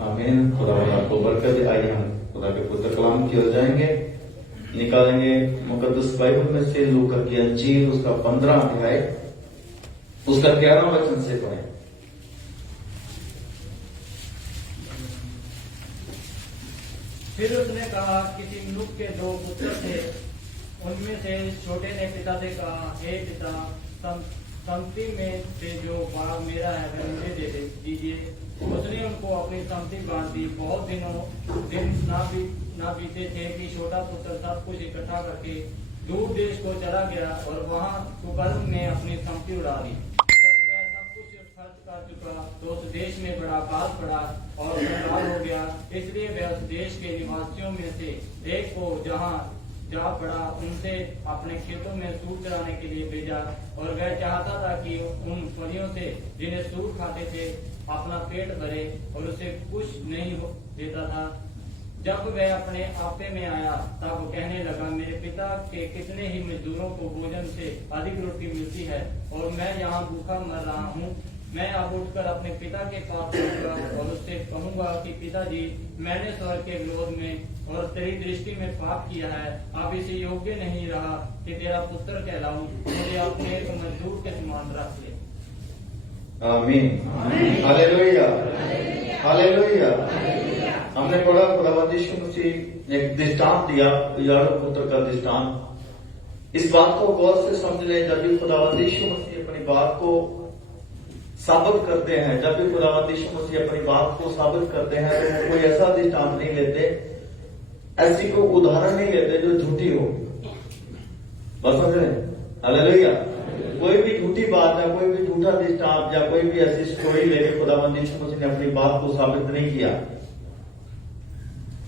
आमीन। खुदा आपको बरकत दे। आइए हम खुदा के पुत्र कलाम की ओर जाएंगे, निकालेंगे मुकद्दस बाइबल में से लूका की अंजील उसका 15 अध्याय उसका 11 वचन से पढ़ें। फिर उसने कहा, किसी मनुष्य के 2 पुत्र थे। उनमें से छोटे ने पिता से कहा, हे पिता, संपत्ति में से जो भाग मेरा है वह मुझे दे दीजिए। उसने उनको अपनी संपत्ति बांट दी। बहुत दिन ना बीते थे कि छोटा पुत्र सब कुछ इकट्ठा करके दूर देश को चला गया और वहां कुकर्म में अपनी संपत्ति उड़ा दी। जब वह सब कुछ खर्च कर चुका तो उस देश में बड़ा अकाल पड़ा और कंगाल हो गया। इसलिए वह उस देश के निवासियों में से एक को जहां जा पड़ा उनसे अपने खेतों में सूर चराने के लिए भेजा। और वह चाहता था कि उन फलियों से जिन्हें सूर खाते थे अपना पेट भरे, और उसे कुछ नहीं देता था। जब वह अपने आपे में आया तब कहने लगा, मेरे पिता के कितने ही मजदूरों को भोजन से अधिक रोटी मिलती है और मैं यहाँ भूखा मर रहा हूँ। मैं अब उठकर अपने पिता के पास जाऊंगा और उससे कहूंगा कि पिताजी, मैंने स्वर्ग के विरोध में और तेरी दृष्टि में पाप किया है। अब इसे योग्य नहीं रहा कि तेरा पुत्र कहलाऊं। मुझे अपने एक मजदूर के समान रख ले। आमीन। Hallelujah, hallelujah. हमने पढ़ा खुदावंद यीशु मसीह एक दृष्टांत दिया, याकूब पुत्र का दृष्टांत। इस बात को गौर से समझ लें। जब भी खुदावंद यीशु मसीह अपनी बात को साबित करते हैं, जब भी खुदावंद यीशु मसीह अपनी बात को साबित करते हैं तो वो कोई ऐसा दृष्टांत नहीं लेते, ऐसी कोई उदाहरण नहीं लेते जो झूठी हो। बस समझ रहे? हालेलुया। कोई भी झूठी बात या कोई भी झूठा दृष्टांत या कोई भी ऐसी स्टोरी लेके खुदावंद यीशु मसीह ने अपनी बात को साबित नहीं किया।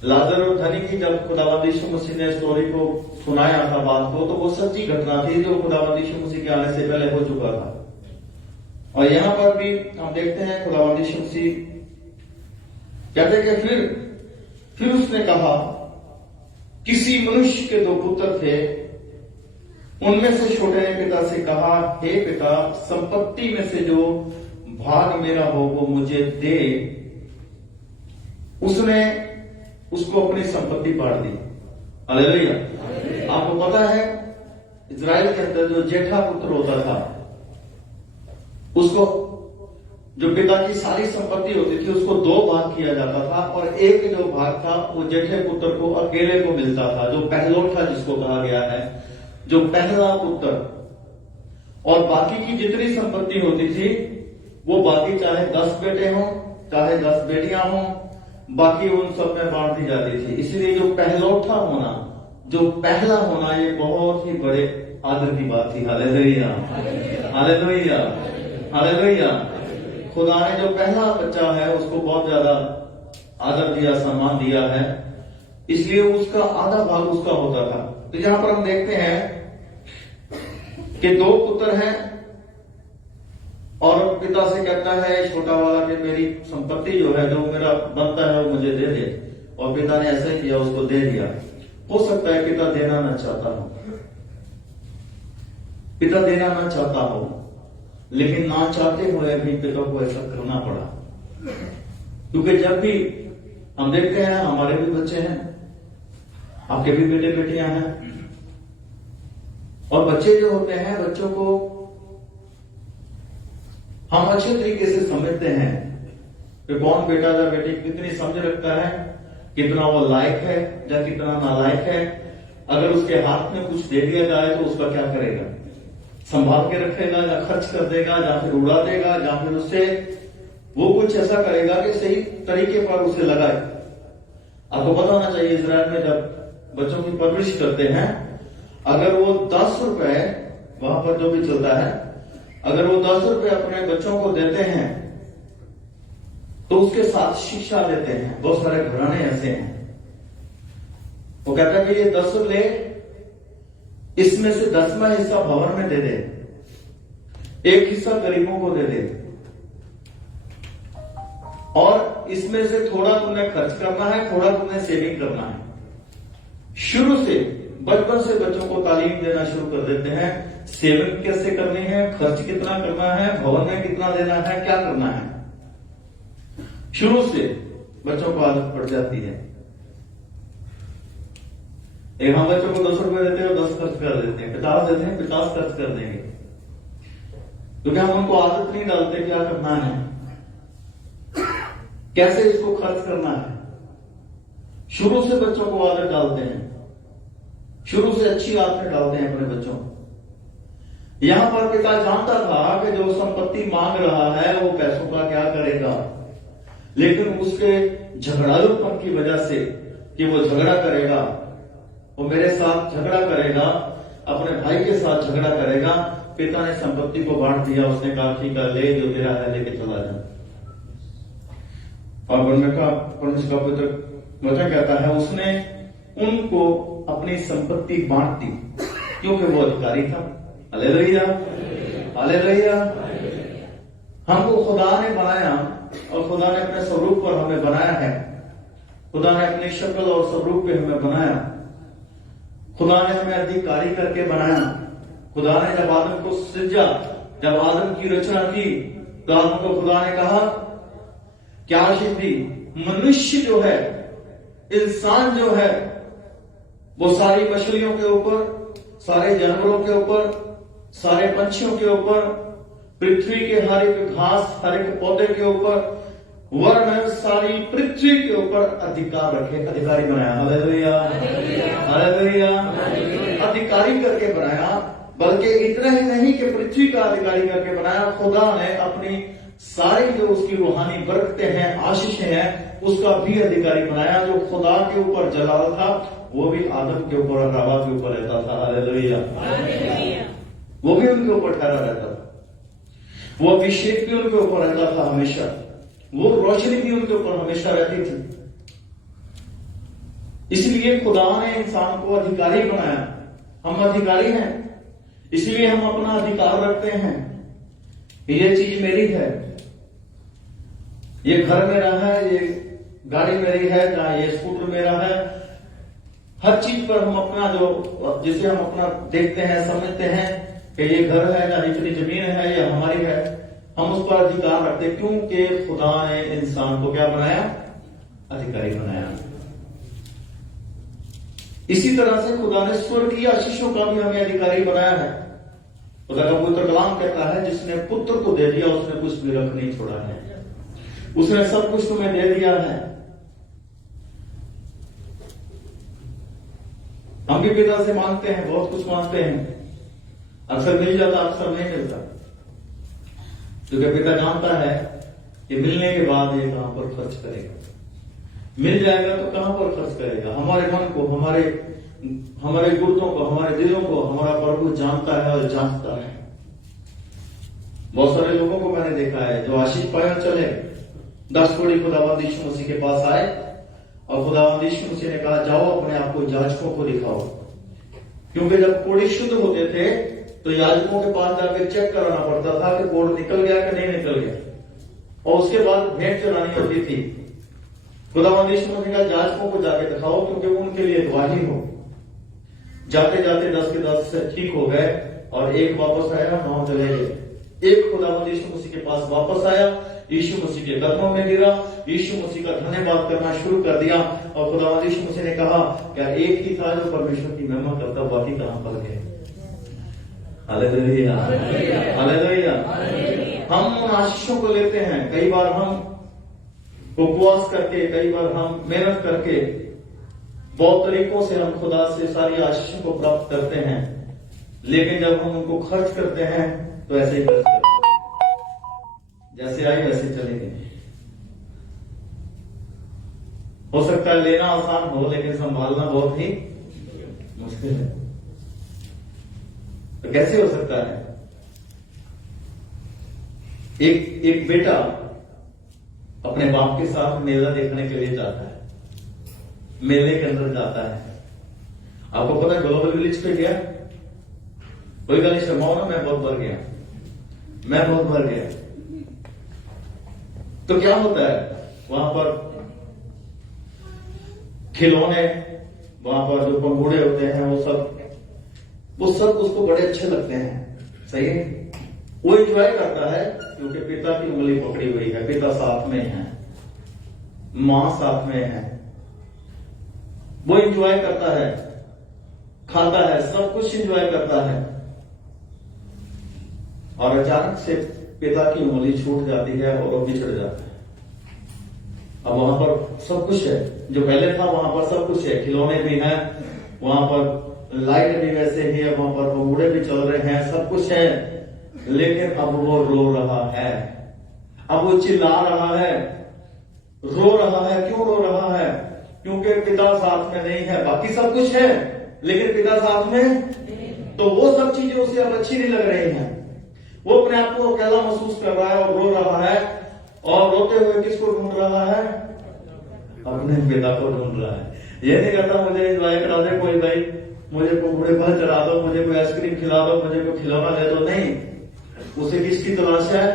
लाजर और धनी की जब खुदावंद यीशु मसीह ने स्टोरी को सुनाया था बात को, तो वो सच्ची घटना थी जो खुदावंद यीशु मसीह के आने से पहले हो चुका था। और यहां पर भी हम देखते हैं खुदावंद यीशु मसीह कहते कि फिर उसने कहा, किसी मनुष्य के 2 पुत्र थे। उनमें से छोटे ने पिता से कहा, हे पिता, संपत्ति में से जो भाग मेरा हो वो मुझे दे। उसने उसको अपनी संपत्ति बांट दी। हालेलुया। आपको पता है इजराइल के अंदर जो जेठा पुत्र होता था, उसको जो पिता की सारी संपत्ति होती थी उसको 2 भाग किया जाता था, और एक जो भाग था वो जेठे पुत्र को अकेले को मिलता था, जो पहलौठा जिसको कहा गया है, जो पहला पुत्र। और बाकी की जितनी संपत्ति होती थी वो बाकी चाहे 10 बेटे हों चाहे 10 बेटियां हों, बाकी उन सब में बांट दी जाती थी। इसलिए जो पहलौठा होना, जो पहला होना, ये बहुत ही बड़े आदर की बात थी। Hallelujah, hallelujah, hallelujah. खुदा ने जो पहला बच्चा है उसको बहुत ज्यादा आदर दिया, सम्मान दिया है, इसलिए उसका आधा भाग उसका होता था। तो यहां पर हम देखते हैं कि 2 पुत्र हैं और पिता से कहता है छोटा वाला कि मेरी संपत्ति जो है, जो मेरा बनता है वो मुझे दे दे। और पिता ने ऐसा ही किया, उसको दे दिया। हो सकता है पिता देना ना चाहता हो, पिता देना ना चाहता हो, लेकिन ना चाहते हुए भी पिता को ऐसा करना पड़ा। क्योंकि जब भी हम देखते हैं, हमारे भी बच्चे हैं, आपके भी बेटे बेटियां हैं, और बच्चे जो होते हैं, बच्चों को हम अच्छे तरीके से समझते हैं कि कौन बेटा या बेटी कितनी समझ रखता है, कितना वो लायक है या कितना नालायक है। अगर उसके हाथ में कुछ दे दिया जाए तो उसका क्या करेगा? संभाल के रखेगा या खर्च कर देगा या फिर उड़ा देगा या फिर उससे वो कुछ ऐसा करेगा कि सही तरीके पर उसे लगाए। आपको पता होना चाहिए, इजराइल में जब बच्चों की परवरिश करते हैं, अगर वो 10 रुपए, वहां पर जो भी चलता है, अगर वो 10 रुपए अपने बच्चों को देते हैं तो उसके साथ शिक्षा देते हैं। बहुत सारे घराने ऐसे हैं, वो कहता है कि ये 10 ले, इसमें से 10वां हिस्सा भवन में दे दे, 1 हिस्सा गरीबों को दे दे, और इसमें से थोड़ा तुमने खर्च करना है, थोड़ा तुमने सेविंग करना है। शुरू से बचपन से बच्चों को तालीम देना शुरू कर देते हैं, सेविंग कैसे करनी है, खर्च कितना करना है, भवन में कितना देना है, क्या करना है। शुरू से बच्चों को आदत पड़ जाती है। एक हम बच्चों को 10 रुपए देते हैं और 10 खर्च कर देते हैं, 50 देते हैं 50 खर्च कर देंगे, क्योंकि हम उनको आदत नहीं डालते क्या करना है, कैसे इसको खर्च करना है। शुरू से बच्चों को आदत डालते हैं, शुरू से अच्छी आदतें डालते हैं अपने बच्चों को। यहां पर पिता जानता था कि जो संपत्ति मांग रहा है वो पैसों का क्या करेगा, लेकिन उसके झगड़ालूपन की वजह से कि वो झगड़ा करेगा, वो मेरे साथ झगड़ा करेगा, अपने भाई के साथ झगड़ा करेगा, पिता ने संपत्ति को बांट दिया। उसने कहा ठीक है, ले जो तेरा है लेके चला जा। और परमेश्वर का पुत्र वचन कहता है उसने उनको अपनी संपत्ति बांट दी, क्योंकि वो अधिकारी था। Hallelujah, hallelujah. हमको खुदा ने बनाया और खुदा ने अपने स्वरूप पर हमें बनाया है। खुदा ने अपनी शक्ल और स्वरूप पे हमें बनाया। खुदा ने हमें अधिकारी करके बनाया। खुदा ने जब आदम को सृजा, जब आदम की रचना की, तो आदम को खुदा ने कहा क्या आशीष दी, मनुष्य जो है, इंसान जो है, वो सारी मछलियों के ऊपर, सारे जानवरों के ऊपर, सारे पंछियों के ऊपर, पृथ्वी के हर एक घास, हर एक पौधे के ऊपर, वर्ण सारी पृथ्वी के ऊपर अधिकार रखे, अधिकारी बनाया। Hallelujah, hallelujah. अधिकारी करके बनाया, बल्कि इतना ही नहीं कि पृथ्वी का अधिकारी करके बनाया, खुदा ने अपनी सारी जो उसकी रूहानी बरकतें हैं, आशीषें हैं, उसका भी अधिकारी बनाया। जो खुदा के ऊपर जलाल था वो भी आदम के ऊपर और हवा के ऊपर रहता था। हालेलुया, वो भी उनके ऊपर ठहरा रहता था, वो अभिषेक भी उनके ऊपर रहता था हमेशा, वो रोशनी भी उनके ऊपर हमेशा रहती थी। इसलिए खुदा ने इंसान को अधिकारी बनाया। हम अधिकारी हैं, इसलिए हम अपना अधिकार रखते हैं। ये चीज मेरी है, ये घर मेरा है, ये गाड़ी मेरी है, या ये स्कूटर मेरा है। हर चीज पर हम अपना जो, जिसे हम अपना देखते हैं, समझते हैं कि ये घर है, या इतनी जमीन है, या हमारी है, हम उस पर अधिकार रखते हैं, क्योंकि खुदा ने इंसान को क्या बनाया, अधिकारी बनाया। इसी तरह से खुदा ने स्वर्गीय आशीषों का भी हमें अधिकारी बनाया है। खुदा का पवित्र कलाम कहता है जिसने पुत्र को दे दिया उसने कुछ भी रख नहीं छोड़ा है, उसने सब कुछ तुम्हें दे दिया है। हम भी पिता से मांगते हैं, बहुत कुछ मांगते हैं, अक्सर मिल जाता, अक्सर नहीं मिलता, क्योंकि पिता जानता है कि मिलने के बाद ये कहां पर खर्च करेगा, मिल जाएगा तो कहां पर खर्च करेगा। हमारे मन को, हमारे गुर्दों को, हमारे दिलों को हमारा प्रभु जानता है और जांचता है। बहुत सारे लोगों को मैंने देखा है जो आशीष पाए चले, 10 कोड़ी खुदावंद यीशु मसीह के पास आए और खुदावंद यीशु मसीह ने कहा जाओ अपने आप को याजकों को दिखाओ, क्योंकि जब कोड़ी शुद्ध होते थे तो याजकों के पास जाकर चेक कराना पड़ता था कि कोड़ निकल गया कि नहीं निकल गया, और उसके बाद भेंट चढ़ानी होती थी। खुदावंद यीशु मसीह का याजकों को जाके दिखाओ, क्योंकि उनके लिए गवाही हो। जाते जाते 10 के 10 से ठीक हो गए और एक वापस आया, 9 चले गए। एक खुदावंद यीशु मसीह के पास वापस आया, यीशु मसीह के कदमों में गिरा, यीशु मसीह का धन्यवाद करना शुरू कर दिया, और खुदावंद यीशु मसीह ने कहा क्या एक ही था जो परमेश्वर की महिमा करता, बाकी कहां पर गए। Hallelujah, hallelujah. हम उन आशीषों को लेते हैं। कई बार हम उपवास करके, कई बार हम मेहनत करके, बहुत तरीकों से हम खुदा से सारी आशीषों को प्राप्त करते हैं, लेकिन जब हम उनको खर्च करते हैं तो ऐसे ही खर्च करते हैं, जैसे आई वैसे चलेंगे। हो सकता है लेना आसान हो, लेकिन संभालना बहुत ही मुश्किल है। तो कैसे हो सकता है? एक बेटा अपने बाप के साथ मेला देखने के लिए जाता है, मेले के अंदर जाता है। आपको पता है ग्लोबल विलेज पे गया, कोई गल शर्माओ ना, मैं बहुत भर गया, मैं बहुत भर गया। तो क्या होता है वहां पर? खिलौने, वहां पर जो पंगूड़े होते हैं वो सब उसको बड़े अच्छे लगते हैं, सही है। वो एंजॉय करता है क्योंकि पिता की उंगली पकड़ी हुई है, पिता साथ में है। मां साथ में है, वो एंजॉय करता है, खाता है, सब कुछ एंजॉय करता है, और अचानक से पिता की उंगली छूट जाती है और वो बिछड़ जाता है। अब वहां पर सब कुछ है, जो पहले था वहां पर सब कुछ है, खिलौने भी हैं, वहां पर लाइट भी वैसे ही है, वहां पर घोड़े भी चल रहे हैं, सब कुछ है, लेकिन अब वो रो रहा है, अब वो चिल्ला रहा है, रो रहा है। क्यों रो रहा है? क्योंकि पिता साथ में नहीं है। बाकी सब कुछ है लेकिन पिता साथ में, तो वो सब चीजें उसे अब अच्छी नहीं लग रही हैं। वो अपने आप को अकेला महसूस कर रहा है और रो रहा है, और रोते हुए किसको ढूंढ रहा है? अपने पिता को ढूंढ रहा है। ये नहीं कहता मुझे एंजॉय करा दे कोई भाई, मुझे कोई घोड़े पर चढ़ा दो, मुझे कोई आइसक्रीम खिला दो, मुझे कोई खिलौना दे दो। नहीं, उसे किसकी तलाश है?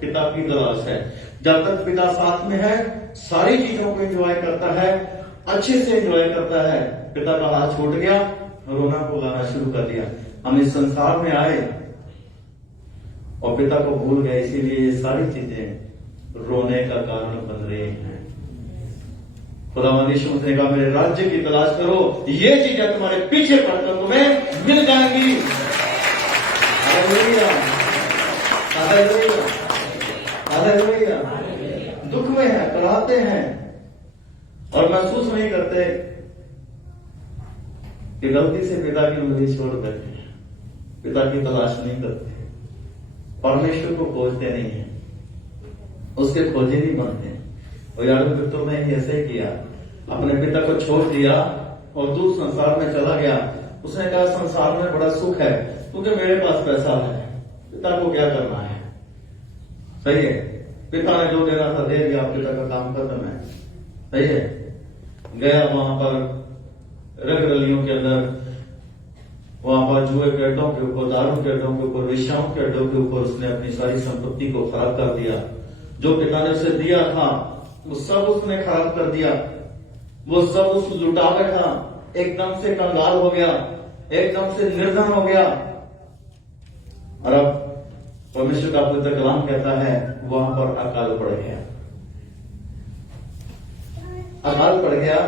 पिता की तलाश है। जब तक पिता साथ में है सारी चीजों को एंजॉय करता है, अच्छे से एंजॉय करता है। पिता का हाथ छूट गया, रोना को लाना शुरू कर दिया। हम इस संसार में आए और पिता को भूल गए, इसीलिए ये सारी चीजें रोने का कारण बन रही हैं। खुदावंद यीशु मसीह ने कहा मेरे राज्य की तलाश करो, ये चीजें तुम्हारे पीछे पड़कर तुम्हें मिल जाएंगी। Hallelujah, hallelujah, hallelujah. दुख में है, कराहते हैं और महसूस नहीं करते कि गलती से पिता की उंगली छोड़ देते हैं, पिता की तलाश नहीं करते, परमेश्वर को खोजते नहीं है, उसके खोजे नहीं बनते। और याकूब पितरों ने ही ऐसे ही किया, अपने पिता को छोड़ दिया और दूर संसार में चला गया। उसने कहा संसार में बड़ा सुख है क्योंकि मेरे पास पैसा है, पिता को क्या करना है। सही है, पिता ने जो देना था दे दिया, पिता का काम खत्म है। सही है, गया वहां पर रग रलियों के अंदर, वहां पर जुए के अड्डों के ऊपर, दारू के अड्डों के ऊपर, वेश्याओं के अड्डों के ऊपर उसने अपनी सारी संपत्ति को खराब कर दिया। जो पिता ने उसे दिया था वो सब उसने खराब कर दिया, वो सब उस लुटा बैठा, एकदम से कंगाल हो गया, एकदम से निर्धन हो गया। और अब परमेश्वर का पवित्र कलाम कहता है वहां पर अकाल पड़ गया, अकाल पड़ गया।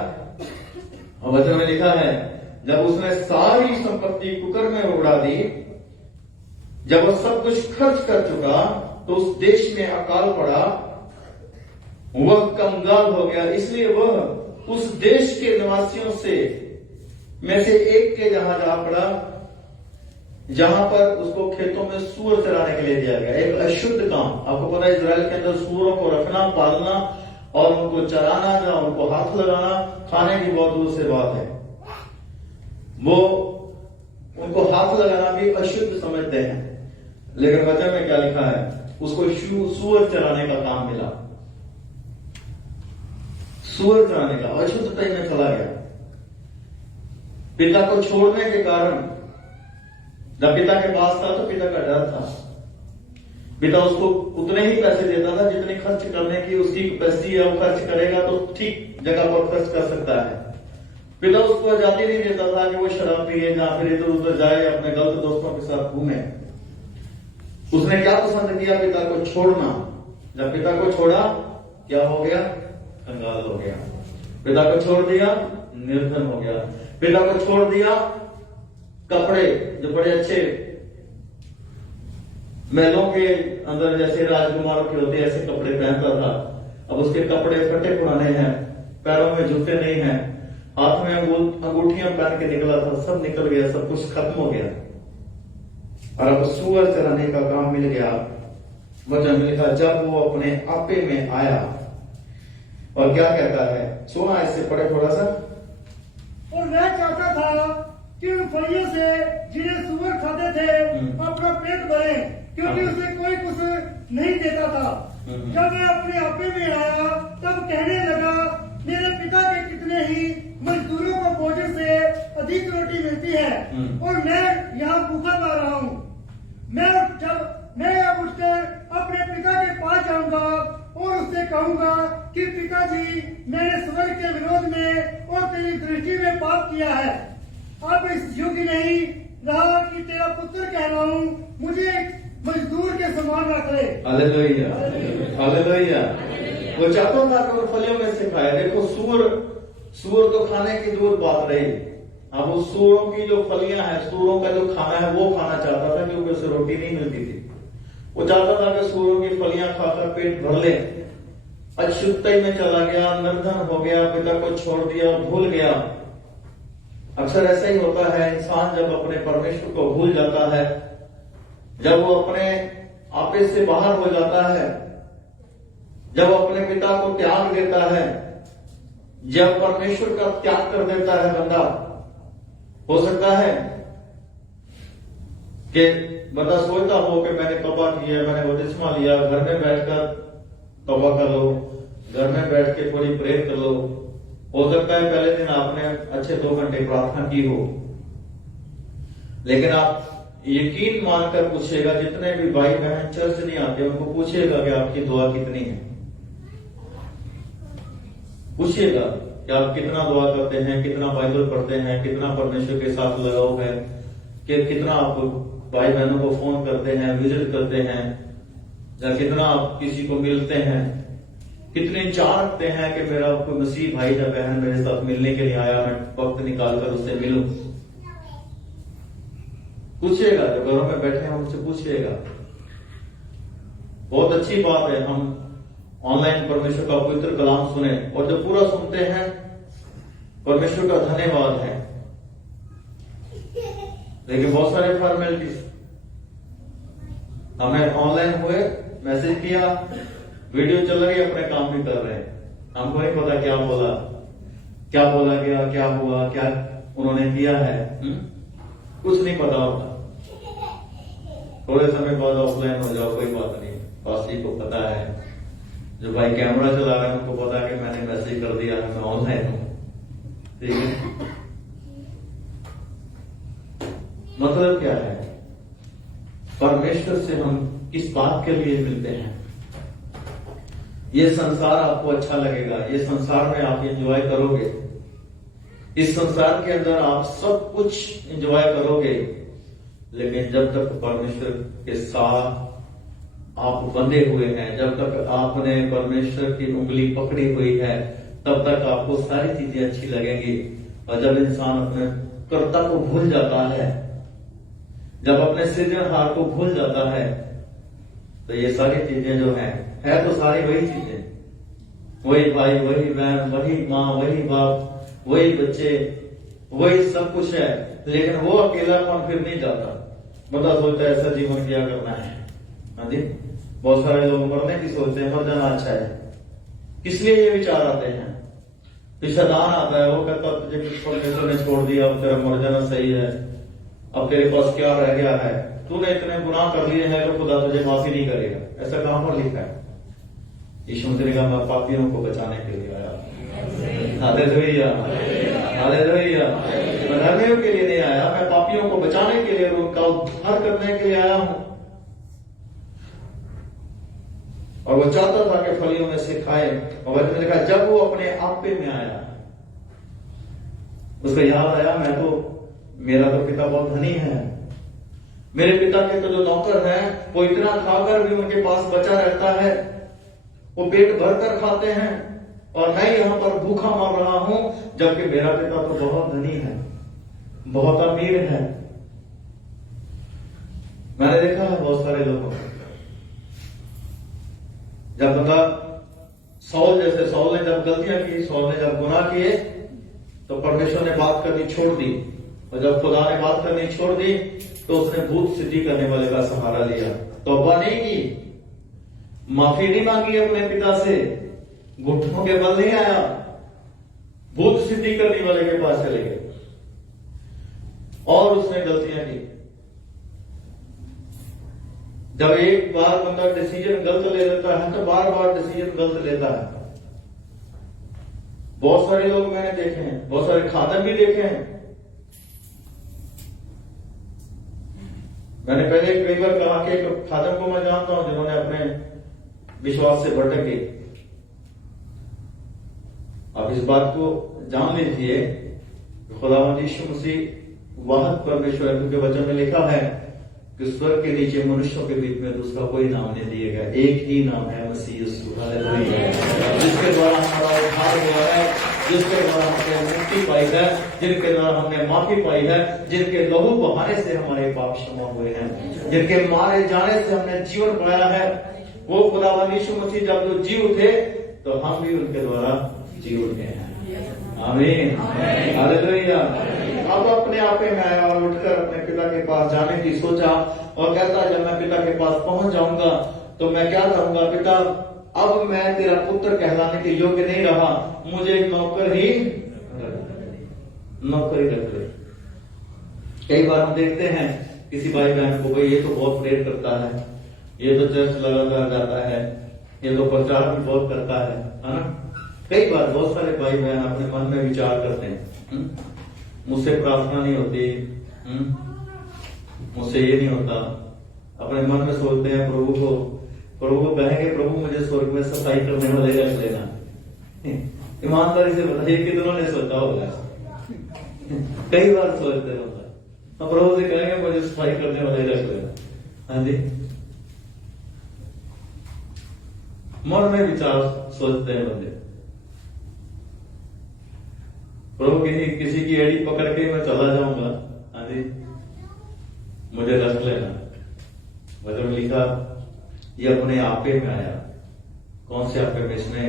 और वचन में लिखा है जब उसने सारी संपत्ति कुकर में उड़ा दी, जब वह सब कुछ खर्च कर चुका तो उस देश में अकाल पड़ा, वह कंगाल हो गया। इसलिए वह उस देश के निवासियों से में से एक के जहां जा पड़ा जहां पर उसको खेतों में सूअर चराने के लिए दिया गया। एक अशुद्ध काम, आपको पता है इजराइल के अंदर सूअरों को रखना, पालना और उनको चराना, जहां उनको हाथ लगाना, खाने की बहुत दूर से बात है, वो उनको हाथ लगाना भी अशुद्ध समझते हैं। लेकिन वचन में क्या लिखा है? उसको सूअर चराने का काम मिला, सूअर चराने का, अशुद्धता में चला गया। पिता को छोड़ने के कारण, जब पिता के पास था तो पिता का डर था, पिता उसको उतने ही पैसे देता था जितने खर्च करने की उसकी कैपेसिटी है, वो खर्च करेगा तो ठीक जगह पर खर्च कर सकता है। पिता उसको आजादी नहीं देता था कि वो शराब पिए, जहां फिर इधर उधर जाए, अपने गलत दोस्तों के साथ घूमे। उसने क्या पसंद किया? पिता को छोड़ना। जब पिता को छोड़ा क्या हो गया? कंगाल हो गया। पिता को छोड़ दिया, निर्धन हो गया। पिता को छोड़ दिया, कपड़े जो बड़े अच्छे महलों के अंदर जैसे राजकुमारों के होते ऐसे कपड़े पहनता था, अब उसके कपड़े फटे पुराने हैं, पैरों में जूते नहीं हैं, हाथ में अंगूठियां पहन के निकला था, सब निकल गया, सब कुछ खत्म हो गया। और अब सूअर चराने का काम मिल गया। वचन में लिखा जब वो अपने आपे में आया, और क्या कहता है सुना, इससे पढ़े थोड़ा सा। और वह चाहता था कि उन फलियों से जिन्हें सूअर खाते थे अपना पेट भरे, क्योंकि उसे कोई कुछ नहीं देता था। जब वह अपने आपे में आया तब कहने लगा मेरे पिता के कितने ही मजदूरों को भोजन से अधिक रोटी मिलती है और मैं यहाँ भूखा पा रहा हूँ। मैं अब उठकर अपने पिता के पास जाऊंगा और उससे कहूंगा कि पिताजी, मैंने स्वर्ग के विरोध में और तेरी दृष्टि में पाप किया है। अब इस योग्य नहीं रहा कि तेरा पुत्र कहलाऊं, मुझे एक मजदूर के समान रख ले। Hallelujah, hallelujah. वो चाहता था कि वो फलियों में से खाए। देखो सूअर तो खाने की दूर बात रही, अब उस सूअरों की जो फलियां हैं, सूअरों का जो खाना है वो खाना चाहता था, क्योंकि उसे रोटी नहीं मिलती थी। वो चाहता था कि सूअरों की फलियां खाकर पेट भर ले। अशुद्धता में चला गया, निर्धन हो गया, पिता को छोड़ दिया, भूल गया। अक्सर ऐसा ही होता है, इंसान जब अपने परमेश्वर को भूल जाता है, जब वो अपने आपे से बाहर हो जाता है, जब अपने पिता को त्याग देता है, जब परमेश्वर का त्याग कर देता है बंदा, हो सकता है कि बंदा सोचता हो कि मैंने तौबा किया, मैंने बपतिस्मा लिया, घर में बैठकर तौबा कर लो, घर में बैठ के थोड़ी प्रेयर कर लो। हो सकता है पहले दिन आपने अच्छे 2 घंटे प्रार्थना की हो, लेकिन आप यकीन मानकर पूछेगा, जितने भी भाई बहन चर्च नहीं आते उनको पूछिएगा कि आपकी दुआ कितनी है। पूछिएगा कि आप कितना दुआ करते हैं, कितना बाइबल पढ़ते हैं, कितना परमेश्वर के साथ लगाव है, कि कितना आप भाई बहनों को फोन करते हैं, विजिट करते हैं, या कितना आप किसी को मिलते हैं, कितने चाह रखते हैं कि मेरा कोई मसीह भाई या बहन मेरे साथ मिलने के लिए आया, मैं वक्त निकालकर उससे मिलूं। पूछिएगा, जो घरों में बैठे हैं उनसे पूछिएगा। बहुत अच्छी बात है हम ऑनलाइन परमेश्वर का पवित्र कलाम सुने, और जो पूरा सुनते हैं परमेश्वर का धन्यवाद है। लेकिन बहुत सारे फॉर्मेलिटीज, हमें ऑनलाइन हुए, मैसेज किया, वीडियो चल रही है, अपने काम भी कर रहे हैं, हमको नहीं पता क्या बोला गया, क्या हुआ, क्या उन्होंने किया है, कुछ नहीं पता होता। थोड़े समय बाद ऑफलाइन हो जाओ, कोई बात नहीं, पासी को पता है, जो भाई कैमरा चला रहे हैं उनको पता है कि मैंने मैसेज कर दिया है, मैं ऑनलाइन हूं। ठीक है, मतलब क्या है, परमेश्वर से हम किस बात के लिए मिलते हैं। ये संसार आपको अच्छा लगेगा, ये संसार में आप एंजॉय करोगे, इस संसार के अंदर आप सब कुछ एंजॉय करोगे, लेकिन जब तक परमेश्वर के साथ आप बंधे हुए हैं, जब तक आपने परमेश्वर की उंगली पकड़ी हुई है, तब तक आपको सारी चीजें अच्छी लगेंगी। और जब इंसान अपने कर्ता को भूल जाता है, जब अपने सृजनहार को भूल जाता है, तो ये सारी चीजें जो है तो सारी वही चीजें, वही भाई, वही बहन, वही माँ, वही बाप, वही बच्चे, वही सब कुछ है, लेकिन वो अकेलापन फिर नहीं जाता। बंदा सोचता है ऐसा जीवन क्या करना है। हाँ जी, बहुत सारे लोग मरने की सोचते हैं, मर जाना अच्छा है। किस लिए ये विचार आते हैं? शैतान आता है, वो कहता तुझे परमेश्वर ने छोड़ दिया, अब तेरा मर जाना सही है, अब तेरे पास क्या रह गया है, तूने इतने गुनाह कर लिए हैं तो खुदा तुझे माफी नहीं करेगा। ऐसा कहां पर लिखा है? यीशु मसीह ने कहा मैं पापियों को बचाने के लिए आया। Hallelujah, hallelujah. मैं धर्मियों के लिए नहीं आया, मैं पापियों को बचाने के लिए, उनका उद्धार करने के लिए आया हूं। और वो चाहता था कि फलियों में से खाए। और वचन ने कहा जब वो अपने आपे में आया, उसको याद आया मेरा तो पिता बहुत धनी है, मेरे पिता के तो जो नौकर हैं वो इतना खाकर भी उनके पास बचा रहता है, वो पेट भरकर खाते हैं, और मैं यहाँ पर भूखा मर रहा हूं, जबकि मेरा पिता तो बहुत धनी है, बहुत अमीर है। मैंने देखा है बहुत सारे लोगों को, जब बंदा सौल ने जब गलतियां की, सौल ने जब गुनाह किए, तो परमेश्वर ने बात करनी छोड़ दी, और जब खुदा ने बात करनी छोड़ दी तो उसने भूत सिद्धि करने वाले का सहारा लिया। तौबा नहीं की, माफी नहीं मांगी अपने पिता से, घुटनों के बल नहीं आया, भूत सिद्धि करने वाले के पास चले गए और उसने गलतियां की। जब एक बार बंदा डिसीजन गलत ले लेता है तो बार बार डिसीजन गलत लेता है। बहुत सारे लोग मैंने देखे हैं, बहुत सारे खादम भी देखे हैं। मैंने पहले कई बार कहा कि एक खादम को मैं जानता हूं जिन्होंने अपने विश्वास से भटक गए। आप इस बात को जान लीजिए, खुदावंद यीशु मसीह वाहद परमेश्वर है, क्योंकि वचन में लिखा है कि स्वर्ग के नीचे मनुष्यों के बीच में दूसरा कोई नाम नहीं दिया गया, एक ही नाम है मसीह यीशु, हालेलुया, जिसके द्वारा हमारा उद्धार हुआ है, जिसके द्वारा हमने मुक्ति पाई है, जिनके द्वारा हमने माफी पाई है, जिनके लहू बहाने से हमारे पाप क्षमा हुए हैं, जिनके मारे जाने से हमने जीवन पाया है। वो खुदावंद यीशु मसीह जब जो जी उठे तो हम भी उनके द्वारा जी उठे हैं। आमीन, हालेलुया। अब अपने आप में आया और उठकर अपने पिता के पास जाने की सोचा और कहता जब मैं पिता के पास पहुंच जाऊंगा तो मैं क्या कहूंगा, पिता अब मैं तेरा पुत्र कहलाने के योग्य नहीं रहा, मुझे नौकर ही रख ले। कई बार हम देखते हैं किसी भाई बहन को, भाई ये तो बहुत प्रेयर करता है, ये तो चर्च लगातार जाता है, ये तो प्रचार भी बहुत करता है ना। कई बार बहुत सारे भाई बहन अपने मन में विचार करते हैं, मुझसे प्रार्थना नहीं होती, मुझसे ये नहीं होता। अपने मन में सोचते हैं प्रभु को कहेंगे प्रभु मुझे स्वर्ग में सफाई करने वाले रख लेना। ईमानदारी से बताइए कितनों ने सोचा होगा? कई बार सोचते होगा, प्रभु से कहेंगे मुझे सफाई करने वाले रख लेना। हाँ जी, मन में विचार सोचते हैं बंदे, प्रभु किसी की एड़ी पकड़ के मैं चला जाऊंगा, हाँ जी मुझे रख लेना। मतलब लिखा ये अपने आपे में आया। कौन से आपे में? इसने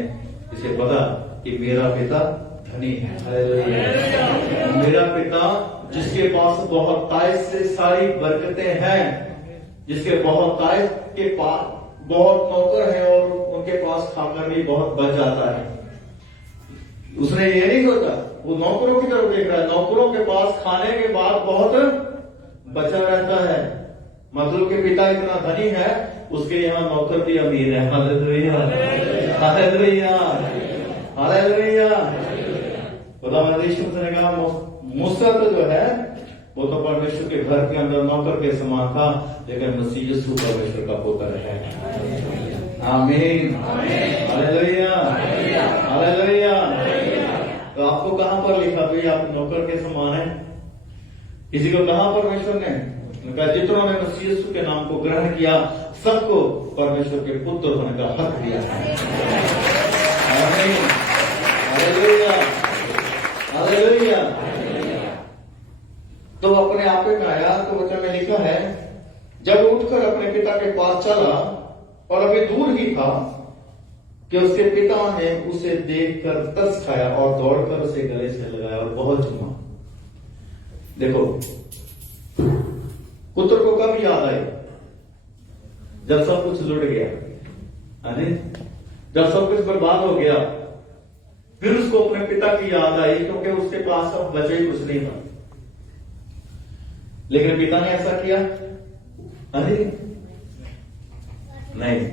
इसे पता कि मेरा पिता धनी है, मेरा पिता जिसके पास बहुत तायत से सारी बरकतें हैं, जिसके बहुत तायत के पास बहुत नौकर हैं और उनके पास खाकर भी बहुत बच जाता है। उसने ये नहीं सोचा, वो नौकरों की तरफ देख रहा है, नौकरों के पास खाने के बाद बहुत बचा रहता है। मतलब के पिता इतना धनी है, उसके यहाँ नौकर भी अमीर है। Hallelujah, hallelujah, hallelujah. खुदावंद यीशु ने कहा मूसा तो जो है वो तो परमेश्वर के घर के अंदर नौकर के समान था, लेकिन मसीह यीशु परमेश्वर का पुत्र है। आमीन, हालेलुया, हालेलुया। तो आपको कहां पर लिखा भाई आप नौकर के समान है? किसी को कहा परमेश्वर ने? कहा जितनों ने मसीह यीशु के नाम को ग्रहण किया सबको परमेश्वर के पुत्र होने का हक दिया है। आमीन, हालेलुया, हालेलुया। तो अपने आप में आया तो वचन में लिखा है जब उठकर अपने पिता के पास चला और अभी दूर ही था कि उसके पिता ने उसे देखकर तरस खाया और दौड़कर उसे गले से लगाया और बहुत चूमा। देखो पुत्र को कब याद आई? जब सब कुछ लुट गया, जब सब कुछ बर्बाद हो गया, फिर उसको अपने पिता की याद आई, क्योंकि उसके पास अब बचे ही कुछ नहीं था। लेकिन पिता ने ऐसा किया? नहीं।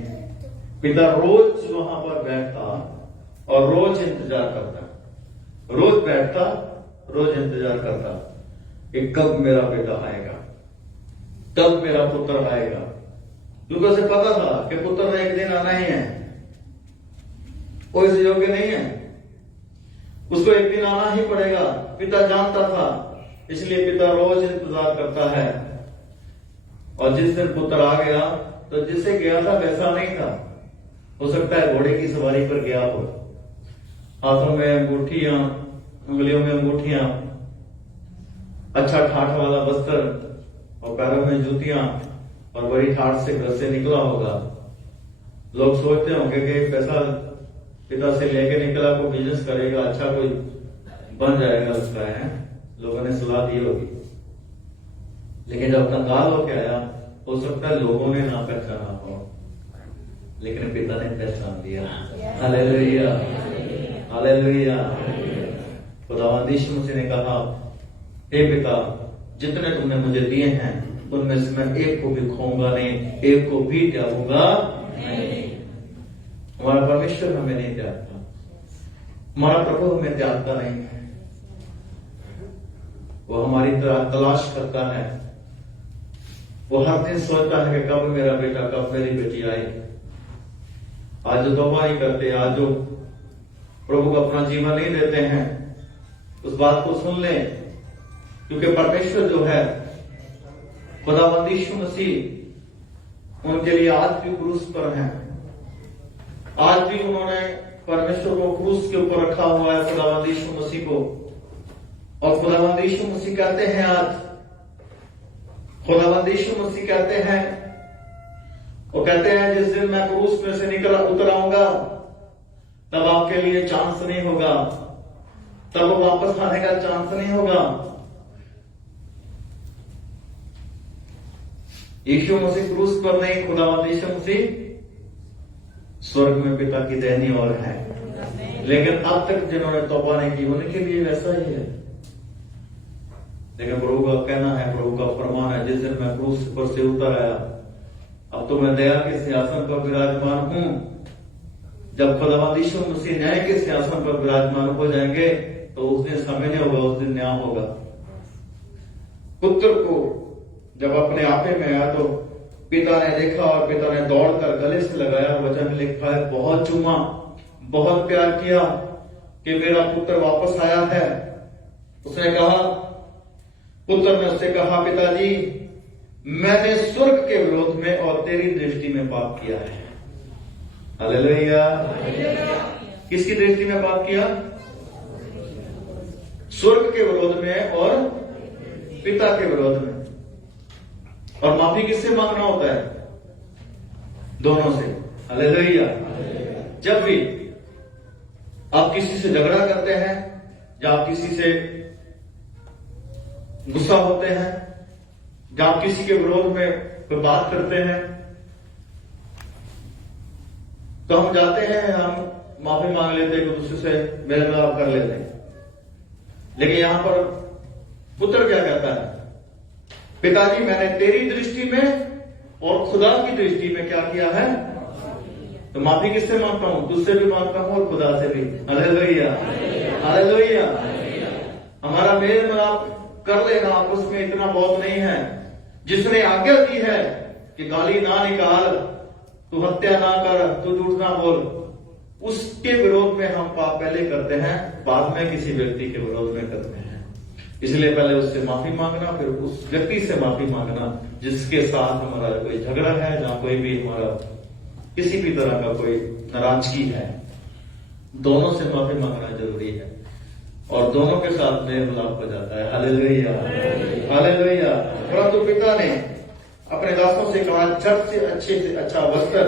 पिता रोज वहां पर बैठता और रोज इंतजार करता, रोज बैठता, रोज इंतजार करता कि कब मेरा बेटा आएगा, कब मेरा पुत्र आएगा। क्योंकि उसे पता था कि पुत्र ने एक दिन आना ही है, कोई इस योग्य नहीं है, उसको एक दिन आना ही पड़ेगा। पिता जानता था, इसलिए पिता रोज इंतजार करता है। और जिस दिन पुत्र आ गया तो जिससे गया था वैसा नहीं था। हो सकता है घोड़े की सवारी पर गया हो, हाथों में अंगूठियां, उंगलियों में अंगूठियां, अच्छा ठाठ वाला वस्त्र और पैरों में जूतियां और बड़ी ठाठ से घर से निकला होगा। लोग सोचते होंगे कि पैसा पिता से लेके निकला, कोई बिजनेस करेगा, अच्छा कोई बन जाएगा उसका, है लोगों ने सलाह दी होगी। लेकिन जब कंगाल होके आया, हो सकता है लोगों ने ना पहचाना हो, लेकिन पिता ने पहचान दिया। Hallelujah, hallelujah. खुदावंद यीशु मसीह ने कहा, हे पिता जितने तुमने मुझे दिए हैं उनमें से मैं एक को भी खोऊंगा नहीं, एक को भी त्यागूंगा नहीं। हमारा परमेश्वर हमें नहीं त्यागता, हमारा प्रभु हमें त्यागता नहीं है। वो हमारी तरह तलाश करता है, वो हर दिन सोचता है कि कब मेरा बेटा, कब मेरी बेटी आएगी। आज जो तौबा नहीं करते, आज जो प्रभु को अपना जीवन नहीं देते हैं, उस बात को सुन लें, क्योंकि परमेश्वर जो है खुदावंद यीशु मसीह उनके लिए आज भी क्रूस पर हैं। आज भी उन्होंने परमेश्वर को क्रूस के ऊपर रखा हुआ है, खुदावंद यीशु मसीह को। और खुदावंद यीशु मसीह कहते हैं, आज खुदावंद यीशु मसीह कहते हैं, वो कहते हैं जिस दिन मैं क्रूस में से निकल उतर आऊंगा तब आपके लिए चांस नहीं होगा, तब वापस आने का चांस नहीं होगा। यीशु मसीह क्रूस पर नहीं, खुदावंद यीशु मसीह स्वर्ग में पिता की दैनी और है। लेकिन अब तक जिन्होंने तौबा नहीं की उनके लिए वैसा ही है। लेकिन प्रभु का कहना है, प्रभु का फरमान है, जिस दिन मैं क्रूस पर से उतर आया अब तो मैं दया के सिंहासन पर विराजमान हूं। जब खुदावंद यीशु मसीह न्याय के सिंहासन पर विराजमान हो जाएंगे तो उस दिन समय नहीं होगा, उस दिन न्याय होगा। पुत्र को जब अपने आपे में आया तो पिता ने देखा और पिता ने दौड़कर गले से लगाया। वचन लिखा है, बहुत चूमा, बहुत प्यार किया कि मेरा पुत्र वापस आया है। उसने कहा, पुत्र ने उससे कहा, पिताजी मैंने स्वर्ग के विरोध में और तेरी दृष्टि में पाप किया है। हालेलुया। किसकी दृष्टि में पाप किया? स्वर्ग के विरोध में और पिता के विरोध में। और माफी किससे मांगना होता है? दोनों से। हालेलुया। जब भी आप किसी से झगड़ा करते हैं या आप किसी से गुस्सा होते हैं, जब आप किसी के विरोध में कोई बात करते हैं तो हम जाते हैं, हम माफी मांग लेते हैं, दूसरे से मेल मिलाप कर लेते हैं। लेकिन यहां पर पुत्र क्या कहता है? पिताजी मैंने तेरी दृष्टि में और खुदा की दृष्टि में क्या किया है? तो माफी किससे मांगता हूं? तुझसे भी मांगता हूं और खुदा से भी। हालेलुया। हालेलुया। हमारा मेल मिलाप कर लेना आपस में इतना बहुत नहीं है। जिसने आज्ञा दी है कि गाली ना निकाल, तू हत्या ना कर, तू झूठ ना बोल, उसके विरोध में हम पाप पहले करते हैं, बाद में किसी व्यक्ति के विरोध में करते हैं। इसलिए पहले उससे माफी मांगना, फिर उस व्यक्ति से माफी मांगना जिसके साथ हमारा कोई झगड़ा है, ना कोई भी हमारा किसी भी तरह का कोई नाराजगी है। दोनों से माफी मांगना जरूरी है और दोनों के साथ मेल मिलाप हो जाता है। हालेलुया। हालेलुया। परंतु पिता ने अपने दासों से कहा, झट से अच्छा वस्त्र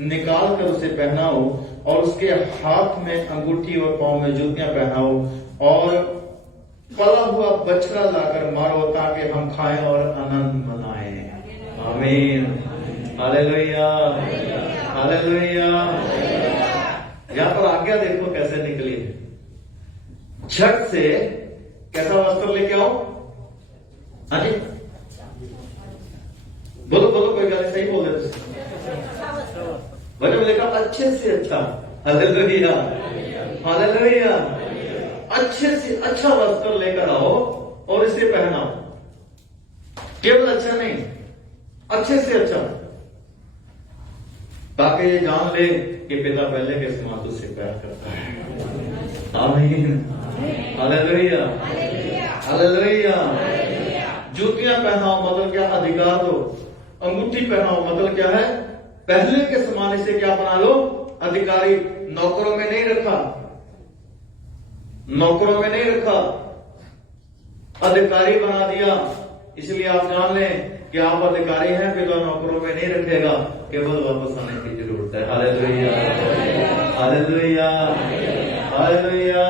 निकाल कर उसे पहनाओ और उसके हाथ में अंगूठी और पांव में जूतियां पहनाओ और पला हुआ बछड़ा लाकर मारो ताकि हम खाएं और आनंद मनाएं। आमीन। हालेलुया। हालेलुया। यहां पर आज्ञा देखो कैसे निकली है। झट से कैसा वस्त्र लेके आओ? हाँ जी, बोलो बोलो, कोई गाली सही बोल रहे थे। वजह में लिखा अच्छे से अच्छा। हालेलुया। हालेलुया। अच्छे से अच्छा वस्त्र लेकर आओ और इसे पहनाओ। केवल अच्छा नहीं, अच्छे से अच्छा, ताकि ये जान ले कि पिता पहले के समान तुझसे प्यार करता है। आमीन। हालेलुया। हालेलुया। जूतियां पहनाओ मतलब क्या? अधिकार दो। अंगूठी पहनाओ मतलब क्या है? पहले के समान इसे क्या बना लो? अधिकारी। नौकरों में नहीं रखा, नौकरों में नहीं रखा, अधिकारी बना दिया। इसलिए आप जान लें कि आप अधिकारी हैं, पिता नौकरों में नहीं रखेगा, केवल वापस आने की जरूरत है। हालेलुया। हालेलुया। हालेलुया।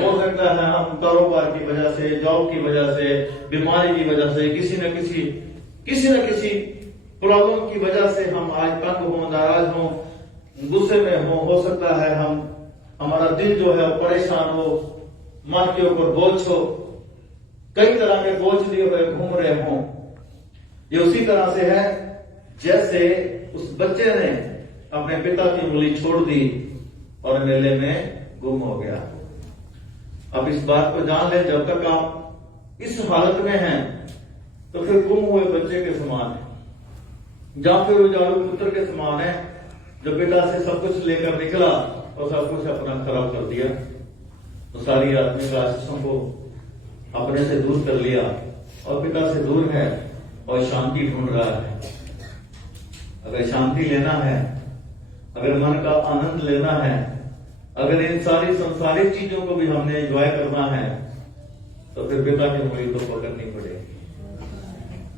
हो सकता है हम कारोबार की वजह से, जॉब की वजह से, बीमारी की वजह से, किसी न किसी प्रॉब्लम की वजह से हम आज तंग हो, नाराज हो, गुस्से में हो सकता है हमारा दिल जो है परेशान हो, मन के ऊपर बोझ हो, कई तरह के बोझ लिए हुए घूम रहे हों। ये उसी तरह से है जैसे उस बच्चे ने अपने पिता की उंगली छोड़ दी और मेले में गुम हो गया। अब इस बात को जान ले, जब तक आप इस हालत में हैं तो फिर गुम हुए बच्चे के समान है, या फिर उजाड़ू पुत्र के समान है जो पिता से सब कुछ लेकर निकला और सब कुछ अपना खराब कर दिया, तो सारी आत्मिक आशीषों को अपने से दूर कर लिया और पिता से दूर है और शांति ढूंढ रहा है। अगर शांति लेना है, अगर मन का आनंद लेना है, अगर इन सारी संसारिक चीजों को भी हमने एंजॉय करना है, तो फिर पिता की उंगली तो पकड़नी पड़ेगी।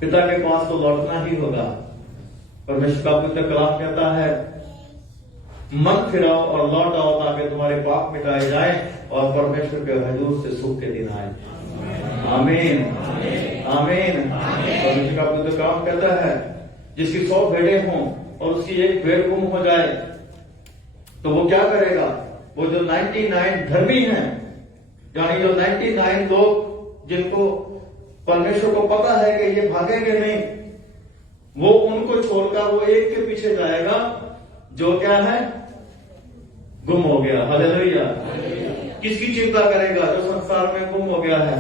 पिता के पास तो लौटना ही होगा। परमेश्वर का पवित्र कलाम कहता है, मन फिराओ और लौट आओ ताकि तुम्हारे पाप मिटाए जाए और परमेश्वर के हजूर से सुख के दिन आए। आमीन, आमीन। परमेश्वर का पवित्र कलाम कहता है, जिसकी 100 भेड़ें हों और उसकी एक भेड़ गुम हो जाए तो वो क्या करेगा? वो जो 99 धर्मी हैं, यानी जो 99 लोग जिनको परमेश्वर को पता है कि ये भागेंगे नहीं, वो उनको छोड़कर वो एक के पीछे जाएगा जो क्या है? गुम हो गया। हालेलुया। किसकी चिंता करेगा? जो संसार में गुम हो गया है।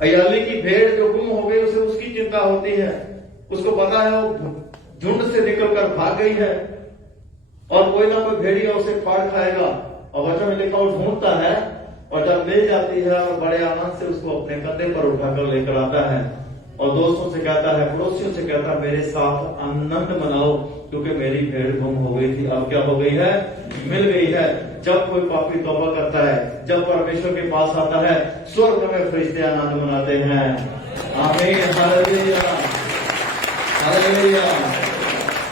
अय्याली की भेड़ जो गुम हो गई, उसे उसकी चिंता होती है। उसको पता है वो झुंड से निकलकर भाग गई है और कोई ना कोई भेड़िया उसे फाड़ खाएगा। और वचन में लिखा, वो ढूंढता है और जब मिल जाती है और बड़े आनंद से उसको अपने कंधे पर उठाकर लेकर आता है और दोस्तों से कहता है, पड़ोसियों से कहता है, मेरे साथ आनंद मनाओ क्योंकि मेरी भेड़ गुम हो गई थी, अब क्या हो गई है? मिल गई है। जब कोई पापी तौबा करता है, जब परमेश्वर के पास आता है, स्वर्ग में फरिश्ते आनंद मनाते हैं। आमीन, हालेलुया, हालेलुया,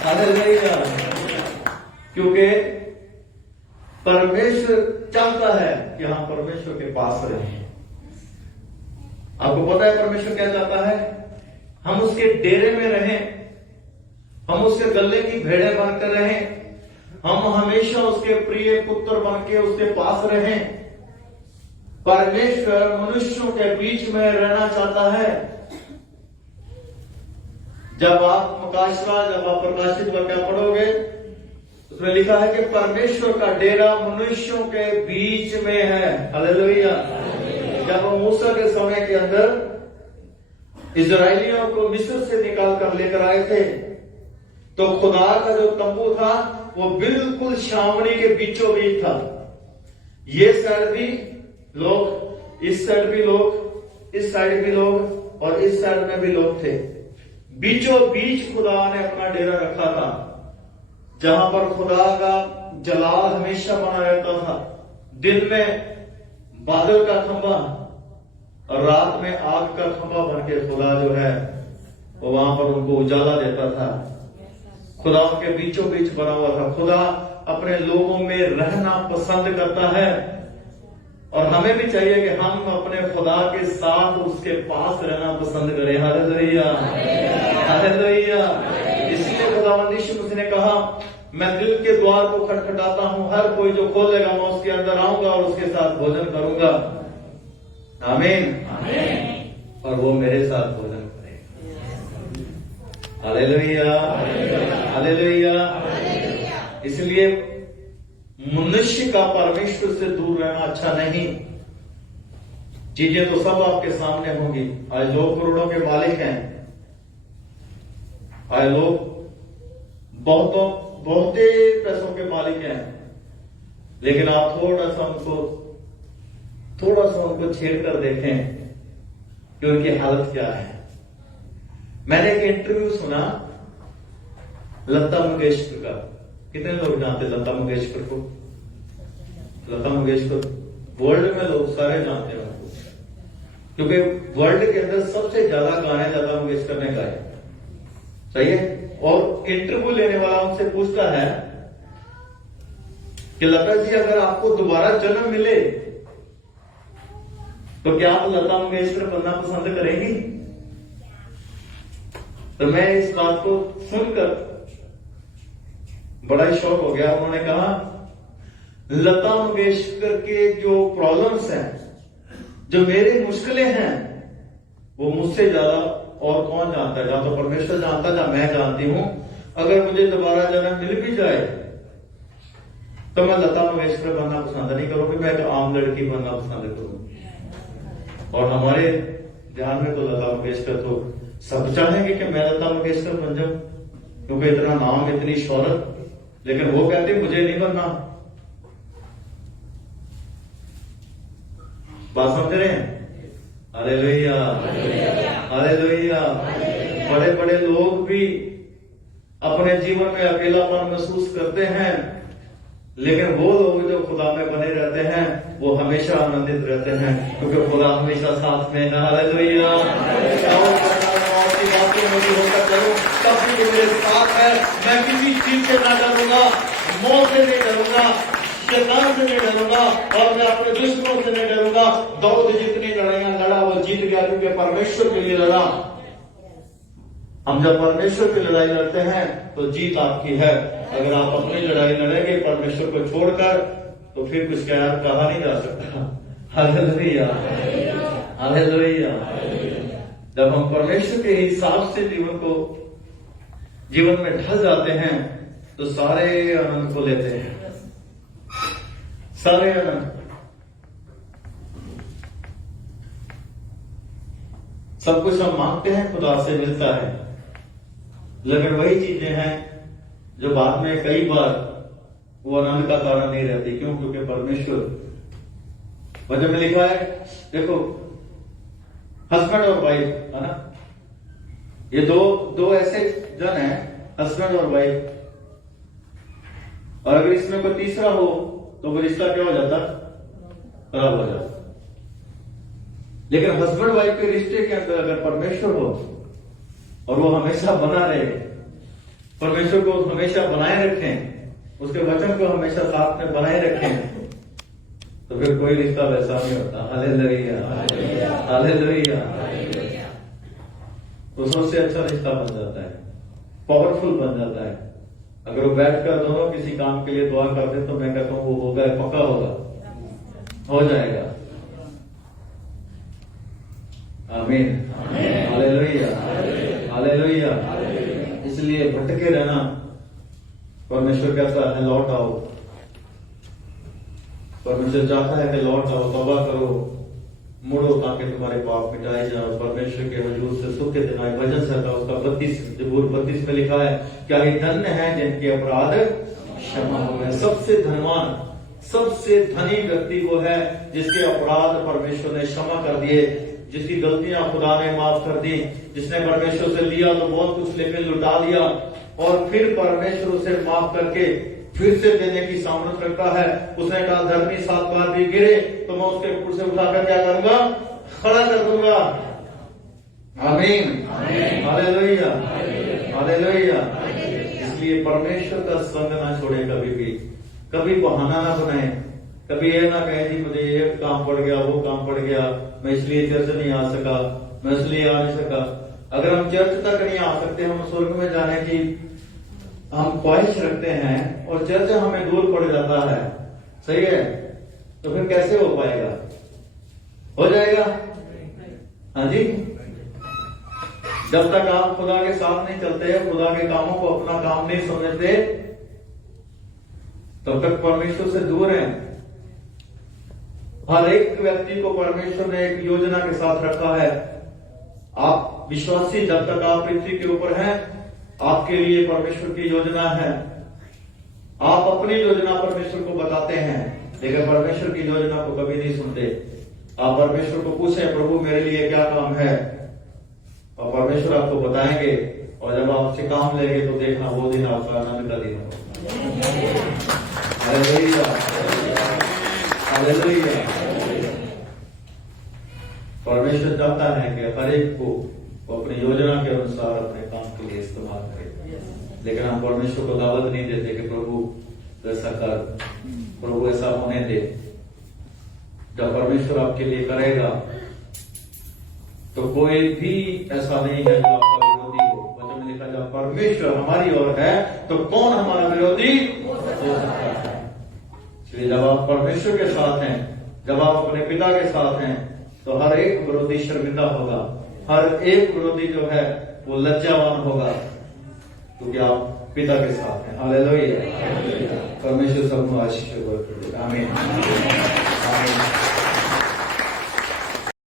हालेलुया। क्योंकि परमेश्वर चाहता है कि हम परमेश्वर के पास रहें। आपको पता है परमेश्वर क्या चाहता है? हम उसके डेरे में रहें, हम उसके गले की भेड़ें बनकर रहें, हम हमेशा उसके प्रिय पुत्र बनके उसके पास रहें। परमेश्वर मनुष्यों के बीच में रहना चाहता है। जब आप प्रकाशित वाक्य पढ़ोगे, उसमें लिखा है कि परमेश्वर का डेरा मनुष्यों के बीच में है। हालेलुया। जब मूसा के समय के अंदर इजराइलियों को मिस्र से निकाल कर लेकर आए थे, तो खुदा का जो तंबू था वो बिल्कुल छावनी के बीचों बीच था। ये साइड भी लोग, इस साइड भी लोग, इस साइड भी लोग और इस साइड में भी लोग थे। बीचों बीच खुदा ने अपना डेरा रखा था, जहां पर खुदा का जलाल हमेशा बना रहता था। दिन में बादल का खंभा और रात में आग का खंभा बनके खुदा जो है वो वहां पर उनको उजाला देता था। खुदा उनके बीचों बीच बना हुआ था। खुदा अपने लोगों में रहना पसंद करता है और हमें भी चाहिए कि हम अपने खुदा के साथ उसके पास रहना पसंद करें। Hallelujah, hallelujah. इसलिए खुदावंद यीशु मसीह ने कहा, मैं दिल के द्वार को खटखटाता हूं, हर कोई जो खोलेगा मैं उसके अंदर आऊंगा और उसके साथ भोजन करूंगा। आमीन, आमीन। और वो मेरे साथ भोजन करेगा। Hallelujah, hallelujah. इसलिए मनुष्य का परमेश्वर से दूर रहना अच्छा नहीं। चीजें तो सब आपके सामने होंगी। आज लोग करोड़ों के मालिक हैं, आज लोग बहुत पैसों के मालिक हैं, लेकिन आप थोड़ा सा उनको छेड़ कर देखें कि उनकी हालत क्या है। मैंने एक इंटरव्यू सुना लता मंगेशकर का। कितने लोग जानते लता मंगेशकर को? लता मंगेशकर वर्ल्ड में लोग सारे जानते हैं उनको, क्योंकि वर्ल्ड के अंदर सबसे ज्यादा गाने लता मंगेशकर ने गाए। सही है। और इंटरव्यू लेने वाला उनसे पूछता है कि लता जी, अगर आपको दोबारा जन्म मिले तो क्या आप लता मंगेशकर बनना पसंद करेंगी? तो मैं इस बात को सुनकर बड़ा ही शौक हो गया। उन्होंने कहा, लता मंगेशकर के जो प्रॉब्लम्स हैं, जो मेरी मुश्किलें हैं, वो मुझसे ज्यादा और कौन जानता है? जहां तो परमेश्वर जानता है, जहां मैं जानती हूं। अगर मुझे दोबारा जन्म मिल भी जाए तो मैं लता मंगेशकर बनना पसंद नहीं करूंगी, मैं एक आम लड़की बनना पसंद करूंगी। और हमारे ध्यान में तो लता मंगेशकर तो सब चाहेंगे कि मैं लता मंगेशकर बन जाऊं, क्योंकि इतना नाम, इतनी शोहरत, लेकिन वो कहते मुझे नहीं बनना। बात समझ रहे हैं? Hallelujah, hallelujah. बड़े बड़े लोग भी अपने जीवन में अकेलापन महसूस करते हैं, लेकिन वो लोग जो खुदा में बने रहते हैं वो हमेशा आनंदित रहते हैं, क्योंकि खुदा हमेशा साथ में है। हालेलुया। बातें मुझे होकर करूं तब भी वो मेरे साथ है। मैं किसी चीज से ना डरूंगा, मौत से नहीं डरूंगा, शैतान से नहीं डरूंगा, और मैं अपने दुश्मनों से नहीं डरूंगा। दाऊद जितनी लड़ाइयां लड़ा वो जीत गया, क्योंकि परमेश्वर के लिए लड़ा। हम जब परमेश्वर की लड़ाई लड़ते हैं तो जीत आपकी है। अगर आप अपनी लड़ाई लड़ेंगे परमेश्वर को छोड़कर तो फिर कुछ कहा नहीं जा सकता। Hallelujah, hallelujah. जब हम परमेश्वर के हिसाब से जीवन में ढल जाते हैं तो सारे आनंद को लेते हैं, सारे आनंद। सब कुछ हम मांगते हैं, खुदा से मिलता है, लेकिन वही चीजें हैं जो बाद में कई बार वो आनंद का कारण नहीं रहती। क्यों? क्योंकि परमेश्वर वचन में लिखा है, देखो हस्बैंड और वाइफ है ना, ये दो ऐसे जन हैं, हस्बैंड और वाइफ, और अगर इसमें कोई तीसरा हो तो वो रिश्ता क्या हो जाता? खराब हो जाता। लेकिन हस्बैंड वाइफ के रिश्ते के अंदर अगर परमेश्वर हो और वो हमेशा बना रहे, परमेश्वर को हमेशा बनाए रखें, उसके वचन को हमेशा साथ में बनाए रखें, तो फिर कोई रिश्ता वैसा नहीं होता। Hallelujah, hallelujah. तो सबसे अच्छा रिश्ता बन जाता है, पावरफुल बन जाता है। अगर वो बैठकर दोनों किसी काम के लिए दुआ करते तो मैं कहता हूं वो होगा, पक्का होगा, हो जाएगा। आमीन, हालेलुया, हालेलुया। इसलिए भटके रहना, परमेश्वर कहता है लौट आओ। परमेश्वर चाहता है कि लौट आओ, तौबा करो, मुड़ो ताकि तुम्हारे पाप मिटाए जाओ, परमेश्वर के हुजूर से सुख के दिन आए। भजन संहिता उसका 32 में लिखा है, क्या ही धन्य है जिनके अपराध क्षमा हो गए। सबसे धनवान, सबसे धनी व्यक्ति वो है जिसके अपराध परमेश्वर ने क्षमा कर दिए, जिसकी गलतियां खुदा ने माफ कर दी, जिसने परमेश्वर से लिया तो बहुत कुछ लेकिन लुटा दिया, और फिर परमेश्वर उसे माफ करके फिर से देने की सामर्थ रखता है। उसने कहा धर्मी 7 बार भी गिरे तो मैं उसके ऊपर से उठाकर क्या करूंगा? खड़ा कर दूंगा। आमीन, हालेलुया, हालेलुया। इसलिए परमेश्वर का संग ना छोड़े कभी भी, कभी बहाना ना बनाए, कभी ये ना कहे जी मुझे ये काम पड़ गया, वो काम पड़ गया, मैं इसलिए चर्च नहीं आ सका, मैं इसलिए आ नहीं सका। अगर हम चर्च तक नहीं आ सकते, हम स्वर्ग में जाने की हम ख्वाहिश रखते हैं और चर्च हमें दूर पड़ जाता है, सही है, तो फिर कैसे हो पाएगा? हो जाएगा? हाँ जी। जब तक आप खुदा के साथ नहीं चलते, खुदा के कामों को अपना काम नहीं समझते, तब तक परमेश्वर से दूर हैं। हर एक व्यक्ति को परमेश्वर ने एक योजना के साथ रखा है। आप विश्वासी, जब तक आप पृथ्वी के ऊपर हैं, आपके लिए परमेश्वर की योजना है। आप अपनी योजना परमेश्वर को बताते हैं, लेकिन परमेश्वर की योजना को कभी नहीं सुनते। आप परमेश्वर को पूछें प्रभु मेरे लिए क्या काम है, और परमेश्वर आपको बताएंगे, और जब आपसे काम लेंगे तो देखना वो दिन आपका आनंद का दिन होगा। Hallelujah, hallelujah. परमेश्वर चाहता है कि हर एक को अपनी योजना के अनुसार अपने काम के लिए इस्तेमाल करे, लेकिन हम परमेश्वर को दावत नहीं देते कि प्रभु ऐसा कर, प्रभु ऐसा होने दे। जब परमेश्वर आपके लिए करेगा तो कोई भी ऐसा नहीं है जो आपका विरोधी हो। वचन में लिखा, जब परमेश्वर हमारी ओर है तो कौन हमारा विरोधी हो सकता है। इसलिए जब आप परमेश्वर के साथ हैं, जब आप अपने पिता के साथ हैं, तो हर एक विरोधी शर्मिंदा होगा, हर एक विरोधी जो है वो लज्जावान होगा, क्योंकि आप पिता के साथ हैं। हालेलुया, परमेश्वर सबको आशीष दे। आमीन, आमीन।